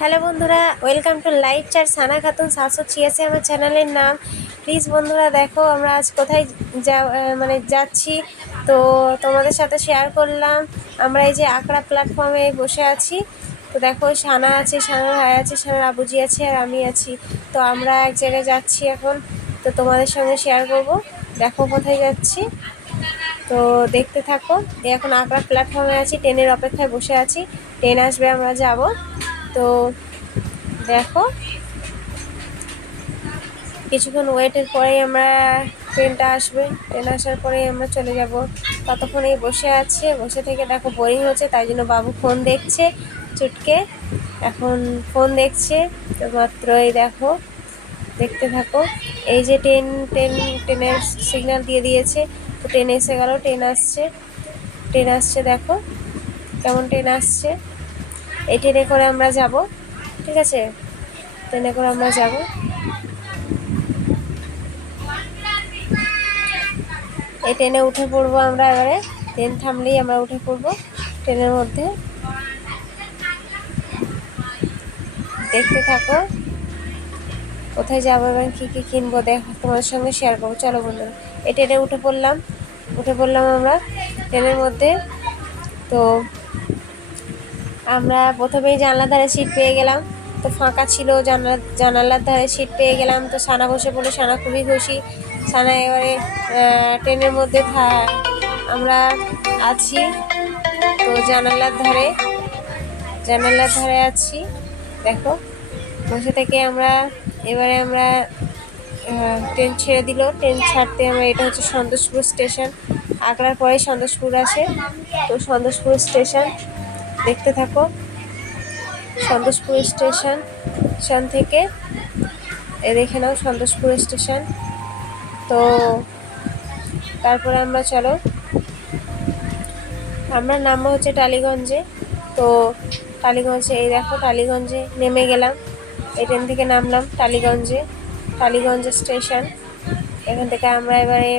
Hello বন্ধুরা, welcome to live চার সানা খাতুন, সাতশো ছিয়াশি আমার চ্যানেলের নাম। প্লিজ বন্ধুরা, দেখো আমরা আজ কোথায় যা মানে যাচ্ছি। তো তোমাদের সাথে শেয়ার করলাম, আমরা এই যে আকড়া প্ল্যাটফর্মে বসে আছি। তো দেখো, সানা আছে সানার ভাই আছে সানার আবুজি আছে আর আমি আছি। তো আমরা এক জায়গায় যাচ্ছি এখন। তো তোমাদের সঙ্গে শেয়ার করব। দেখো কোথায় যাচ্ছি। তো দেখতে থাকো। এখন আকড়া প্ল্যাটফর্মে আছি, ট্রেনের অপেক্ষায় বসে আছি। ট্রেন আসবে, আমরা যাব। তো দেখো, কিছুক্ষণ ওয়েটের পরেই আমরা ট্রেনটা আসবে। ট্রেন আসার পরেই আমরা চলে যাব। ততক্ষণ এই বসে আছে। বসে থেকে দেখো বোরিং হচ্ছে তাই জন্য বাবু ফোন দেখছে, চুটকে। এখন ফোন দেখছে, তো মাত্রই দেখো, দেখতে থাকো। এই যে ট্রেন ট্রেন, ট্রেনের সিগন্যাল দিয়ে দিয়েছে, তো ট্রেন এসে গেল, ট্রেন আসছে। ট্রেন আসছে দেখো, কেমন ট্রেন আসছে? এই ট্রেনে করে আমরা যাব, ঠিক আছে? ট্রেনে করে আমরা যাব। এই ট্রেনে উঠে পড়ব আমরা এবারে। ট্রেন থামলেই আমরা উঠে পড়ব ট্রেনের মধ্যে। দেখতে থাকো। কোথায় যাব এবং কী কী কিনবো দেখ তোমার সঙ্গে শেয়ার করব। চলো বন্ধুরা এই ট্রেনে উঠে পড়লাম। উঠে পড়লাম আমরা ট্রেনের মধ্যে। তো আমরা প্রথমেই জানলার ধারে সিট পেয়ে গেলাম। তো ফাঁকা ছিল জানলা, জানালার ধারে সিট পেয়ে গেলাম। তো সানা বসে পড়ে সানা খুবই খুশি। সানা এবারে ট্রেনের মধ্যে আমরা আছি। তো জানালার ধারে জানালার ধারে আছি। দেখো, বসে থেকে আমরা, এবারে আমরা ট্রেন ছেড়ে দিল। ট্রেন ছাড়তে আমরা, এটা হচ্ছে সন্তোষপুর স্টেশন। আগ্রার পরে সন্তোষপুর আসে। তো সন্তোষপুর স্টেশন দেখতে থাকো। সন্তোষপুর স্টেশন। স্টেশন থেকে এ দেখে নাও সন্তোষপুর স্টেশন। তো তারপরে আমরা চলো। আমরা নামবো হচ্ছে টালিগঞ্জে। তো টালিগঞ্জে, এই দেখো টালিগঞ্জে নেমে গেলাম। এই ট্রেন থেকে নামলাম টালিগঞ্জে। টালিগঞ্জ স্টেশন। এখান থেকে আমরা এবারে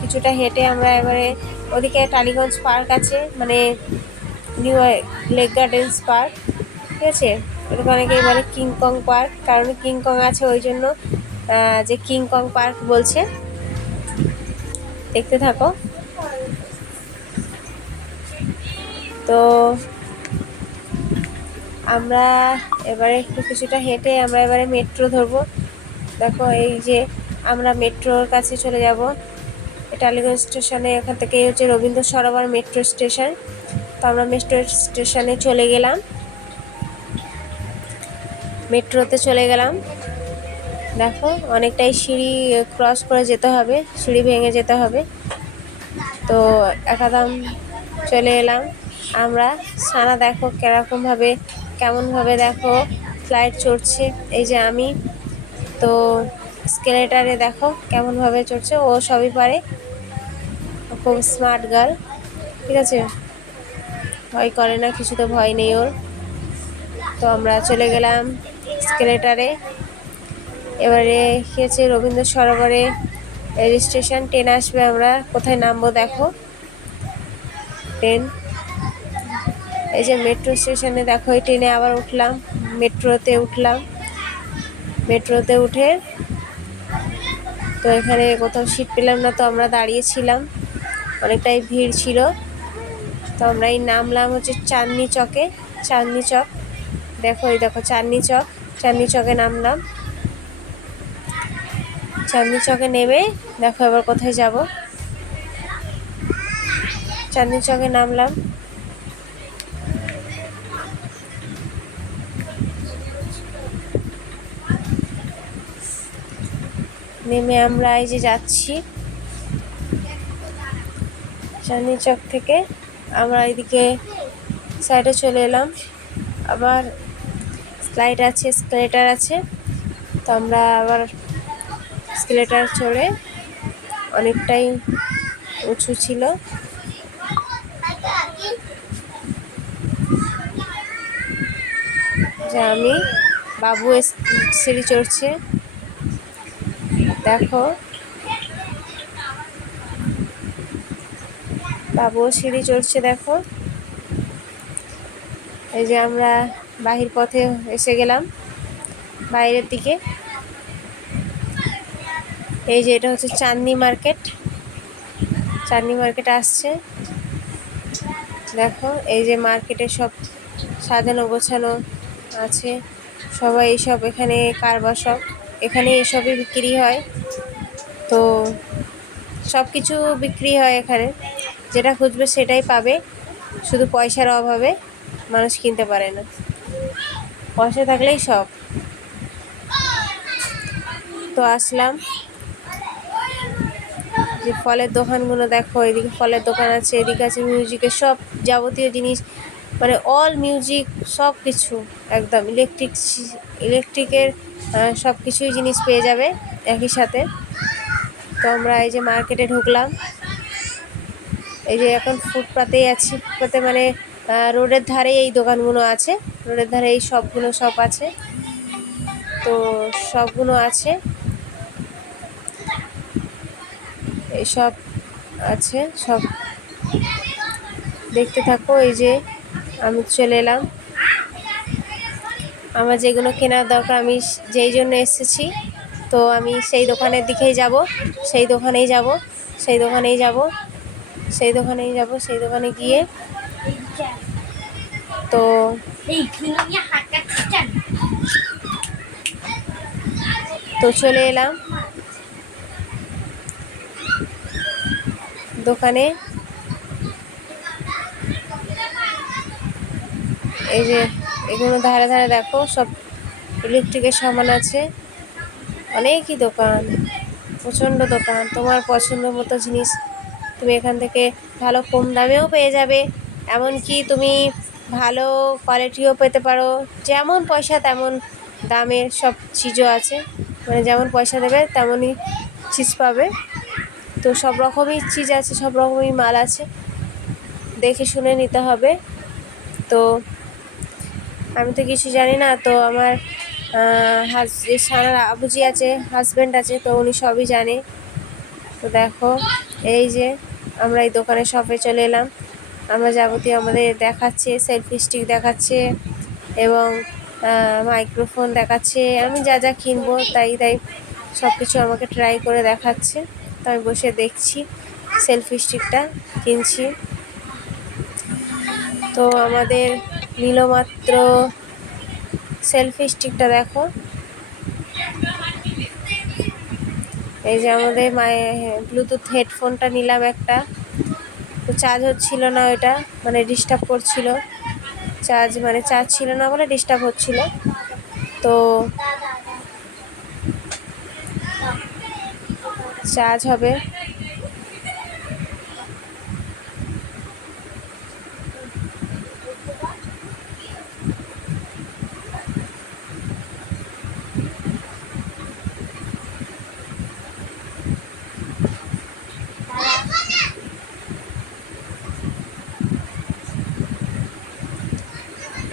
কিছুটা হেঁটে আমরা এবারে ওদিকে টালিগঞ্জ পার্ক আছে। মানে নিউ লেক গার্ডেন্স পার্ক ঠিক আছে? ওটাকে অনেকেই বলে কিংকং পার্ক কারণ কিংকং আছে ওই জন্য যে কিংকং পার্ক বলছে। দেখতে থাকো। তো, আমরা এবারে একটু কিছুটা হেঁটে আমরা এবারে মেট্রো ধরবো। দেখো, এই যে আমরা মেট্রোর কাছে চলে যাব। টালিগঞ্জ স্টেশনে এখান থেকে হচ্ছে রবীন্দ্র সরোবর মেট্রো স্টেশন তো আমরা মেট্রো স্টেশনে চলে গেলাম। মেট্রোতে চলে গেলাম। দেখো, অনেকটাই সিঁড়ি ক্রস করে যেতে হবে, সিঁড়ি ভেঙে যেতে হবে। তো একাদাম চলে এলাম। আমরা সানা দেখো কেরকমভাবে, কেমনভাবে দেখো ফ্লাইট চড়ছে। এই যে আমি, তো স্কেলেটারে দেখো কেমনভাবে চড়ছে, ও সবই পারে। খুব স্মার্ট গার্ল ঠিক আছে? ভয় করে না, কিছুতে ভয় নেই ওর। তো আমরা চলে গেলাম স্কেলেটারে এবারে খেয়েছে রবীন্দ্র সরোবরে। রেল স্টেশন, ট্রেন আসবে আমরা। কোথায় নামবো দেখো। ট্রেন। এই যে মেট্রো স্টেশনে দেখো, এই ট্রেনে আবার উঠলাম। মেট্রোতে উঠলাম। মেট্রোতে উঠে তো এখানে কোথাও সিট পেলাম না, তো আমরা দাঁড়িয়েছিলাম অনেকটাই ভিড় ছিল। তো আমরা এই নামলাম হচ্ছে চাঁদনি চকে, চাঁদনি চক। দেখো এই দেখো, চাঁদনি চক, চাঁদনি চকে নামলাম। চাঁদনি চকে নেমে দেখো এবার কোথায় যাব। চাঁদনি চকে নামলাম। নেমে আমরা এই যে যাচ্ছি। চাঁদনি চক থেকে। আমরা এদিকে সাইডে চলে এলাম। আবার স্লাইড আছে স্কেলেটার আছে। তো আমরা আবার স্কেলেটার চড়ে অনেকটাই উঁচু ছিল। যে আমি বাবু সিঁড়ি চড়ছে। দেখো বাবু, সিঁড়ি চড়ছে দেখো। এই যে আমরা বাহির পথে এসে গেলাম, বাইরের দিকে। এই যে এটা হচ্ছে চাঁদনি মার্কেট। চাঁদনি মার্কেট আসছে। দেখো, এই যে মার্কেটে সব সাজানো গোছানো আছে। সবাই এইসব এখানে কারবার সব, এখানে এসবই বিক্রি হয়। তো সব কিছু বিক্রি হয় এখানে। যেটা খুঁজবে সেটাই পাবে। শুধু পয়সার অভাবে মানুষ কিনতে পারে না। পয়সা থাকলেই সব। তো আসলাম। যে ফলের দোকানগুলো দেখো, এদিকে ফলের দোকান আছে, এদিকে আছে মিউজিকের সব যাবতীয় জিনিস। মানে অল মিউজিক সব কিছু একদম। ইলেকট্রিক ইলেকট্রিকের সব কিছুই জিনিস পেয়ে যাবে একই সাথে। তো আমরা এই যে মার্কেটে ঢুকলাম। এই যে এখন ফুটপাতেই আছি, ফুটপাতে মানে রোডের ধারে এই দোকানগুলো আছে, রোডের ধারে এই সবগুলো সব আছে। তো সবগুলো আছে। এসব আছে, সব দেখতে থাকো, এই যে আমি চলে এলাম। আমার যেগুলো কেনার দরকার, আমি যেই জন্য এসেছি, তো আমি সেই দোকানের দিকেই যাব, সেই দোকানেই যাব, সেই দোকানেই যাব। সেই দোকানেই যাব সেই দোকানে গিয়ে তো তো চলে এলাম দোকানে। এই যে এগুলো ধারে ধারে দেখো সব ইলেকট্রিকের সামান আছে। অনেকই দোকান প্রচণ্ড দোকান তোমার পছন্দ মতো জিনিস তুমি এখান থেকে ভালো কম দামেও পেয়ে যাবে। এমনকি তুমি ভালো কোয়ালিটিও পেতে পারো। যেমন পয়সা তেমন দামের সব চিজও আছে। মানে যেমন পয়সা দেবে তেমনই চিজ পাবে। তো সব রকমই চিজ আছে, সব রকমই মাল আছে। দেখে শুনে নিতে হবে। তো আমি তো কিছু জানি না। তো আমার হাজ, সানার আবুজি আছে হাজব্যান্ড আছে, তো উনি সবই জানে। তো দেখো, এই যে আমরা এই দোকানে শপে চলে এলাম। আমরা যাবতীয় আমাদের দেখাচ্ছে সেলফি স্টিক দেখাচ্ছে এবং মাইক্রোফোন দেখাচ্ছে। আমি যা যা কিনবো তাই তাই সব কিছু আমাকে ট্রাই করে দেখাচ্ছে। তো আমি বসে দেখছি সেলফি স্টিকটা কিনছি। তো আমাদের নীলমাত্র সেলফি স্টিকটা দেখো। এই যে আমাদের মায়ে ব্লুটুথ হেডফোনটা নিলাম একটা। তো চার্জ হচ্ছিল না ওইটা মানে ডিস্টার্ব করছিল। চার্জ মানে চার্জ ছিল না বলে ডিস্টার্ব হচ্ছিল। তো চার্জ হবে।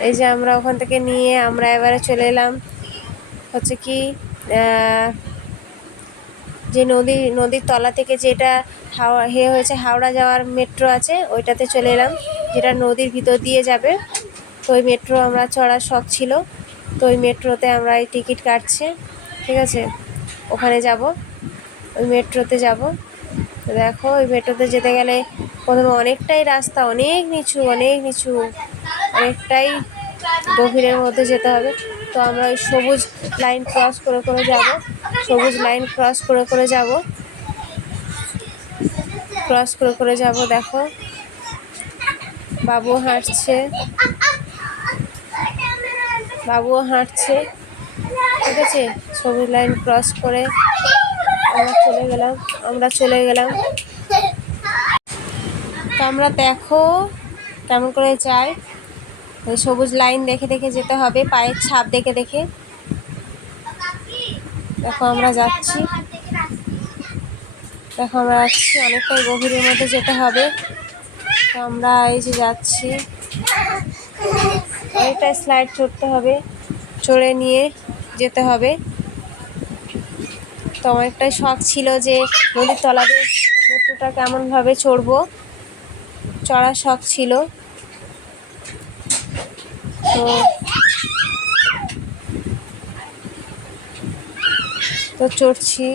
এই যে আমরা ওখান থেকে নিয়ে আমরা এবারে চলে এলাম হচ্ছে কি যে নদী, নদীর তলা থেকে যেটা হাওড়া হে হয়েছে হাওড়া যাওয়ার মেট্রো আছে, ওইটাতে চলে এলাম, যেটা নদীর ভিতর দিয়ে যাবে। তো ওই মেট্রো আমরা চড়ার শখ ছিল, তো ওই মেট্রোতে আমরা এই টিকিট কাটছে, ঠিক আছে? ওখানে যাব, ওই মেট্রোতে যাব। তো দেখো, ওই মেট্রোতে যেতে গেলে প্রথমে অনেকটাই রাস্তা, অনেক নিচু অনেক নিচু, অনেকটাই গভীরের মধ্যে যেতে হবে। তো আমরা ওই সবুজ লাইন ক্রস করে করে যাব। সবুজ লাইন ক্রস করে করে যাব। ক্রস করে করে যাব, দেখো। বাবু হাঁটছে। বাবুও হাঁটছে। ঠিক আছে? সবুজ লাইন ক্রস করে আমরা চলে গেলাম। আমরা চলে গেলাম। তো আমরা দেখো কেমন করে যাই। ওই সবুজ লাইন দেখে দেখে যেতে হবে, পায়ের ছাপ দেখে দেখে। দেখো আমরা যাচ্ছি। দেখো আমরা যাচ্ছি, অনেকটাই গভীরের মধ্যে যেতে হবে। তো আমরা এই যে যাচ্ছি। অনেকটা স্লাইড চড়তে হবে, চড়ে নিয়ে যেতে হবে। তো অনেকটাই শখ ছিল যে নদীর তলাতে মেট্রোটা কেমনভাবে চড়বো, চড়ার শখ ছিল। তো চড়ছি।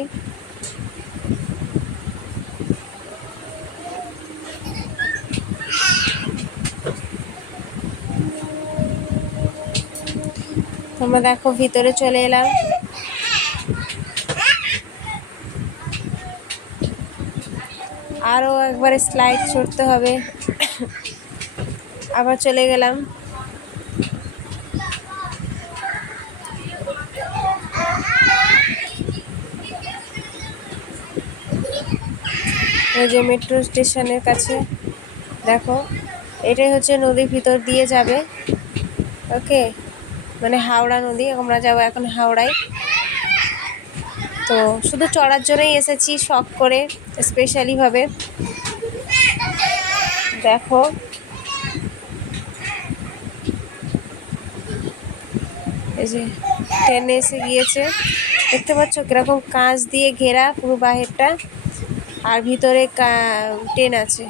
তোমরা দেখো, ভিতরে চলে এলাম। আরও একবারে স্লাইড চড়তে হবে। আবার চলে গেলাম। এই যে মেট্রো স্টেশনের কাছে। দেখো, এটাই হচ্ছে নদীর ভিতর দিয়ে যাবে। ওকে? মানে হাওড়া নদী, আমরা যাব এখন হাওড়ায়। তো শুধু চড়ার জন্যই এসেছি, শখ করে স্পেশালিভাবে দেখো। এই যে ট্রেনে এসে গিয়েছে। দেখতে পাচ্ছ কীরকম কাঁচ দিয়ে ঘেরা পুরো বাহিরটা। আর ভিতরে ট্রেন আছে।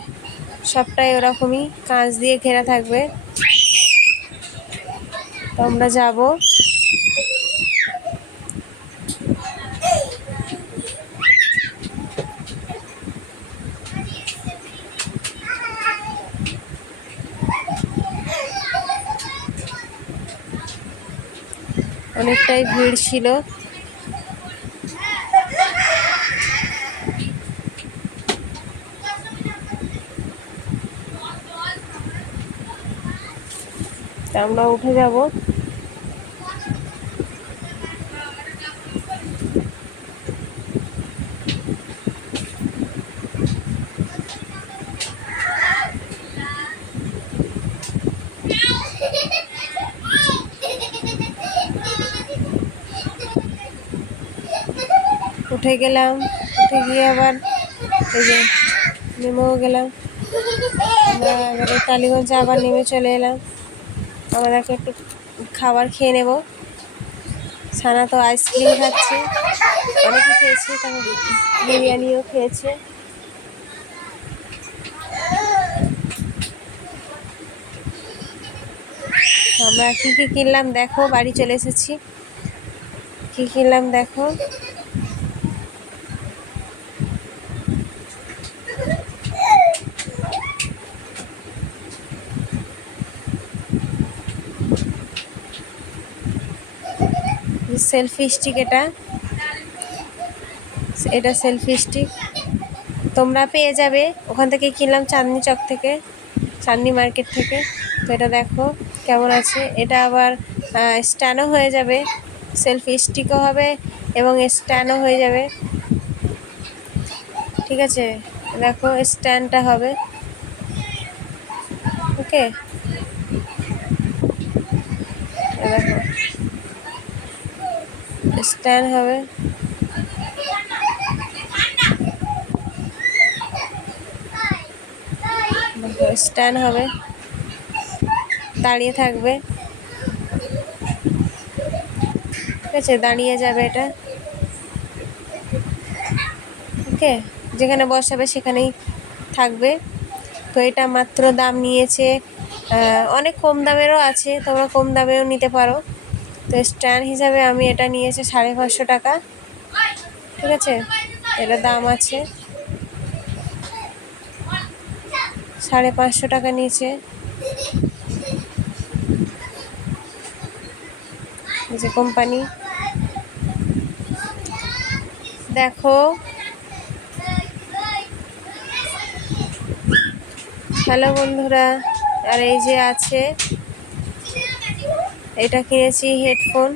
সবটাই ওরকমই কাঁচ দিয়ে ঘেরা থাকবে। তো আমরা যাব। অনেকটাই ভিড় ছিল। তা আমরা উঠে যাব। উঠে গেলাম, উঠে গিয়ে আবার এই যে নেমেও গেলাম। আমরা এবারে টালিগঞ্জে আবার নেমে চলে এলাম। আমাদেরকে একটু খাবার খেয়ে নেব। সানা তো আইসক্রিম খাচ্ছে। অনেকে খেয়েছে বিরিয়ানিও খেয়েছে। আমরা কী কী কিনলাম দেখো, বাড়ি চলে এসেছি। কী কিনলাম দেখো? সেলফি স্টিক এটা। এটা সেলফি স্টিক তোমরা পেয়ে যাবে। ওখান থেকে কিনলাম চাঁদনি চক থেকে, চাঁদনি মার্কেট থেকে। তো এটা দেখো কেমন আছে। এটা আবার স্ট্যান্ডও হয়ে যাবে। সেলফি স্টিকও হবে এবং স্ট্যান্ডও হয়ে যাবে। ঠিক আছে? দেখো স্ট্যান্ডটা হবে। ওকে? দেখো। স্ট্যান্ড হবে। স্ট্যান্ড হবে। দাঁড়িয়ে থাকবে। ঠিক আছে, দাঁড়িয়ে যাবে এটা। ওকে, যেখানে বসাবে সেখানেই থাকবে। তো এটা মাত্র দাম নিয়েছে অনেক কম দামেরও আছে, তোমরা কম দামেও নিতে পারো। তো স্ট্যান্ড হিসাবে আমি এটা নিয়েছি সাড়ে পাঁচশো টাকা। ঠিক আছে? এটা দাম আছে। সাড়ে পাঁচশো টাকা নিয়েছে। যে কোম্পানি। দেখো। হ্যালো বন্ধুরা, আর এই যে আছে এটা কিনেছি হেডফোন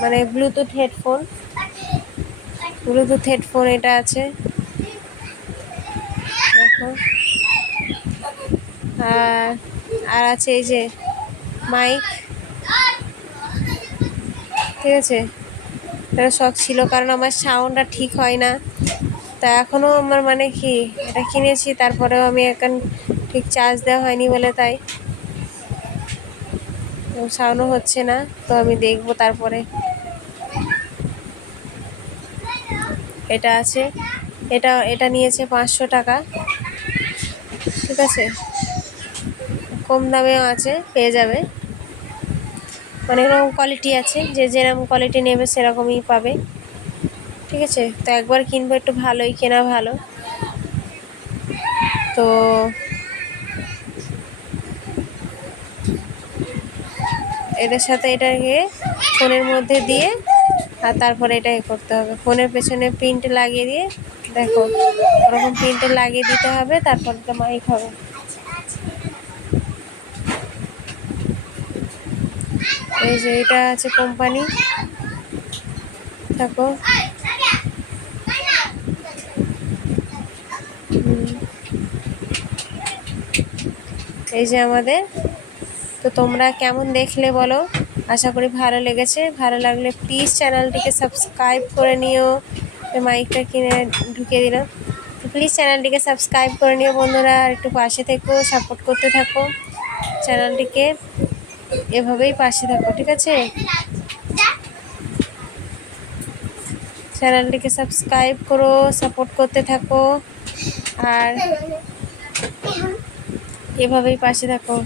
মানে ব্লুটুথ হেডফোন। ব্লুটুথ হেডফোন এটা আছে। দেখো। আর আর আছে এই যে মাইক ঠিক আছে? এটা শখ ছিল কারণ আমার সাউন্ডটা ঠিক হয় না। তা এখনও আমার মানে কি, এটা কিনেছি, তারপরেও আমি এখন ঠিক চার্জ দেওয়া হয়নি বলে তাই। সাউন্ডও হচ্ছে না, তো আমি দেখব তারপরে। এটা আছে, এটা এটা নিয়েছে পাঁচশো টাকা। ঠিক আছে? কম দামেও আছে, পেয়ে যাবে। অনেক রকম কোয়ালিটি আছে, যে যেরকম কোয়ালিটি নেবে সেরকমই পাবে। ঠিক আছে? তো একবার কিনবো একটু ভালোই, কেনা ভালো। তো এটার সাথে এটাকে ফোনের মধ্যে দিয়ে আর তারপরে এটা করতে হবে। ফোনের পেছনে প্রিন্ট লাগিয়ে দিয়ে দেখো, ওরকম প্রিন্টে লাগিয়ে দিতে হবে, তারপর এটা মাইক হবে। এই যে এটা আছে কোম্পানি দেখো। এই যে আমাদের তো তোমরা কেমন দেখলে বলো? আশা করি ভালো লেগেছে। ভালো লাগলে প্লিজ চ্যানেলটিকে সাবস্ক্রাইব করে নিও। মাইকটা কিনে ঢুকিয়ে দিলাম তো প্লিজ চ্যানেলটিকে সাবস্ক্রাইব করে নিও বন্ধুরা, আর একটু পাশে থেকো সাপোর্ট করতে থাকো। চ্যানেলটিকে এভাবেই পাশে থাকো, ঠিক আছে? চ্যানেলটিকে সাবস্ক্রাইব করো সাপোর্ট করতে থাকো, আর এভাবেই পাশে থাকো।